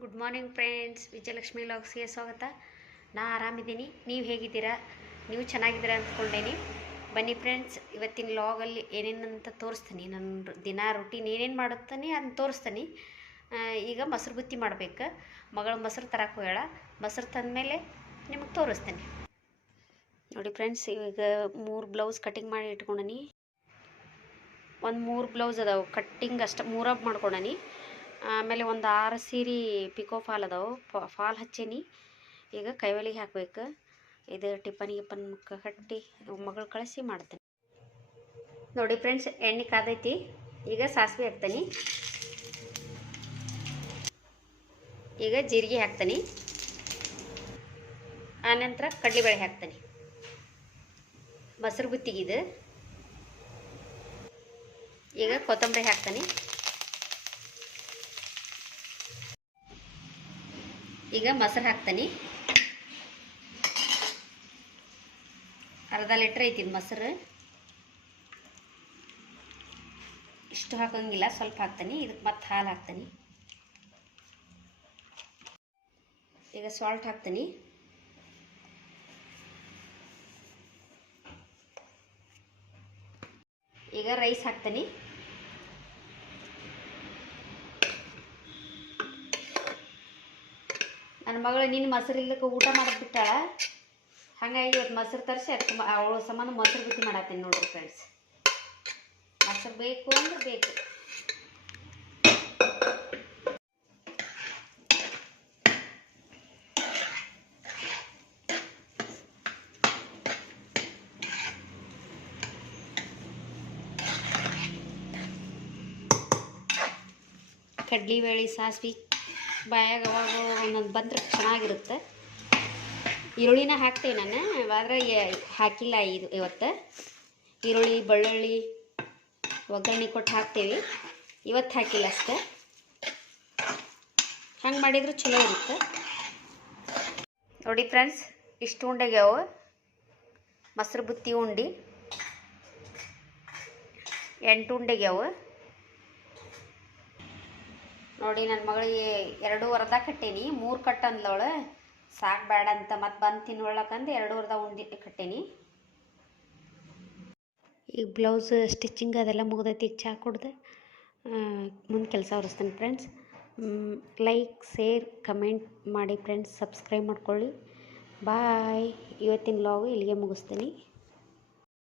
Good morning friends, Vijayalakshmi ವ್ಲಾಗ್ಸ್ಗೆ ಸ್ವಾಗತ. ನಾ ಆರಾಮಿದ್ದೀನಿ, ನೀವು ಹೇಗಿದ್ದೀರಾ? ನೀವು ಚೆನ್ನಾಗಿದ್ದೀರಾ ಅಂದ್ಕೊಂಡೇನಿ. ಬನ್ನಿ ಫ್ರೆಂಡ್ಸ್, ಇವತ್ತಿನ ವ್ಲಾಗಲ್ಲಿ ಏನೇನಂತ ತೋರಿಸ್ತೀನಿ. ನನ್ನ ದಿನ ರೂಟೀನ್ ಏನೇನು ಮಾಡುತ್ತಾನೆ ಅದನ್ನ ತೋರಿಸ್ತೀನಿ. ಈಗ ಮೊಸರು ಬುತ್ತಿ ಮಾಡ್ಬೇಕು. ಮಗಳು ಮೊಸರು ತರಕ್ಕೆ ಹೋಗ್ಯಾಳ. ಮೊಸರು ತಂದಮೇಲೆ ನಿಮಗೆ ತೋರಿಸ್ತೀನಿ ನೋಡಿ ಫ್ರೆಂಡ್ಸ್. ಈಗ 3 ಬ್ಲೌಸ್ ಕಟಿಂಗ್ ಮಾಡಿ ಇಟ್ಕೊಂಡನಿ. ಒಂದು 3 ಬ್ಲೌಸ್ ಅದಾವೆ ಕಟ್ಟಿಂಗ್ ಅಷ್ಟು 3 ಮಾಡ್ಕೊಂಡನಿ. ಆಮೇಲೆ ಒಂದು 6 ಸೀರೆ ಪಿಕೋ ಫಾಲ್ ಅದಾವೆ, ಫಾಲ್ ಹಚ್ಚೀನಿ. ಈಗ ಕೈವಲಿಗೆ ಹಾಕ್ಬೇಕು. ಇದು ಟಿಪ್ಪನ್ ಕಟ್ಟಿ ಮಗಳು ಕಳಿಸಿ ಮಾಡ್ತೀನಿ ನೋಡಿ ಫ್ರೆಂಡ್ಸ್. ಎಣ್ಣೆ ಕಾದೈತಿ. ಈಗ ಸಾಸಿವೆ ಹಾಕ್ತೀನಿ. ಈಗ ಜೀರಿಗೆ ಹಾಕ್ತೀನಿ. ಆನಂತರ ಕಡಲೆಬೇಳೆ ಹಾಕ್ತೀನಿ. ಮೊಸರು ಬುತ್ತಿಗಿದು. ಈಗ ಕೊತ್ತಂಬರಿ ಹಾಕ್ತೀನಿ. ಈಗ ಮೊಸರು ಹಾಕ್ತೀನಿ. ಅರ್ಧ ಲೀಟ್ರ್ ಐತಿ ಮೊಸರು. ಇಷ್ಟು ಹಾಕೋಂಗಿಲ್ಲ, ಸ್ವಲ್ಪ ಹಾಕ್ತೀನಿ. ಇದಕ್ಕೆ ಮತ್ತೆ ಹಾಲು ಹಾಕ್ತೀನಿ. ಈಗ ಸಾಲ್ಟ್ ಹಾಕ್ತೀನಿ. ಈಗ ರೈಸ್ ಹಾಕ್ತೀನಿ. ನನ್ನ ಮಗಳು ನಿನ್ನ ಮೊಸರು ಇಲ್ಲಕ್ಕೆ ಊಟ ಮಾಡೋದು ಬಿಟ್ಟಾಳ. ಹಾಗಾಗಿ ಇವತ್ತು ಮೊಸರು ತರಿಸಿ ಅವಳು ಸಮಾನ ಮೊಸರು ಬುತ್ತಿ ಮಾಡತ್ತೀನಿ ನೋಡ್ರಿ ಫ್ರೆಂಡ್ಸ್. ಮೊಸರು ಬೇಕು ಅಂದ್ರೆ ಬೇಕು. ಕಡ್ಲಿಬೇಳೆ ಸಾಸಿವೆ ಬಾಯಾಗ ಅವಾಗ ಒಂದೊಂದು ಬಂದ್ರೆ ಚೆನ್ನಾಗಿರುತ್ತೆ. ಈರುಳ್ಳಿನ ಹಾಕ್ತೇವೆ ನಾನು, ಆದರೆ ಹಾಕಿಲ್ಲ ಇವತ್ತು. ಈರುಳ್ಳಿ ಬೆಳ್ಳುಳ್ಳಿ ಒಗ್ಗರಣೆ ಕೊಟ್ಟು ಹಾಕ್ತೇವೆ. ಇವತ್ತು ಹಾಕಿಲ್ಲ ಅಷ್ಟೆ. ಹಂಗೆ ಮಾಡಿದ್ರು ಚಲೋ ಇರುತ್ತೆ ನೋಡಿ ಫ್ರೆಂಡ್ಸ್. ಇಷ್ಟು ಉಂಡೆಗ್ಯಾವು ಮೊಸರು ಬುತ್ತಿ ಉಂಡೆ. 8 ಉಂಡೆಗ್ಯಾವು ನೋಡಿ. ನನ್ನ ಮಗಳಿಗೆ 2 ವರದ ಕಟ್ಟೇನಿ. 3 ಕಟ್ಟು ಅಂದ್ಲವಳು. ಸಾಕು ಬೇಡ ಅಂತ ಮತ್ತೆ ಬಂದು ತಿನ್ನೊಳಕಂದು 2 ವರದ ಉಂಡೆ ಕಟ್ಟೇನಿ. ಈಗ ಬ್ಲೌಸ್ ಸ್ಟಿಚಿಂಗ್ ಅದೆಲ್ಲ ಮುಗ್ದೈತಿ. ಈಗ ಚಹಾ ಕುಡ್ದು ಮುಂದೆ ಕೆಲಸ ಹೊರಿಸ್ತೀನಿ ಫ್ರೆಂಡ್ಸ್. ಲೈಕ್ ಶೇರ್ ಕಮೆಂಟ್ ಮಾಡಿ ಫ್ರೆಂಡ್ಸ್. ಸಬ್ಸ್ಕ್ರೈಬ್ ಮಾಡ್ಕೊಳ್ಳಿ. ಬಾಯ್. ಇವತ್ತಿನ ವ್ಲಾಗು ಇಲ್ಲಿಗೆ ಮುಗಿಸ್ತೀನಿ.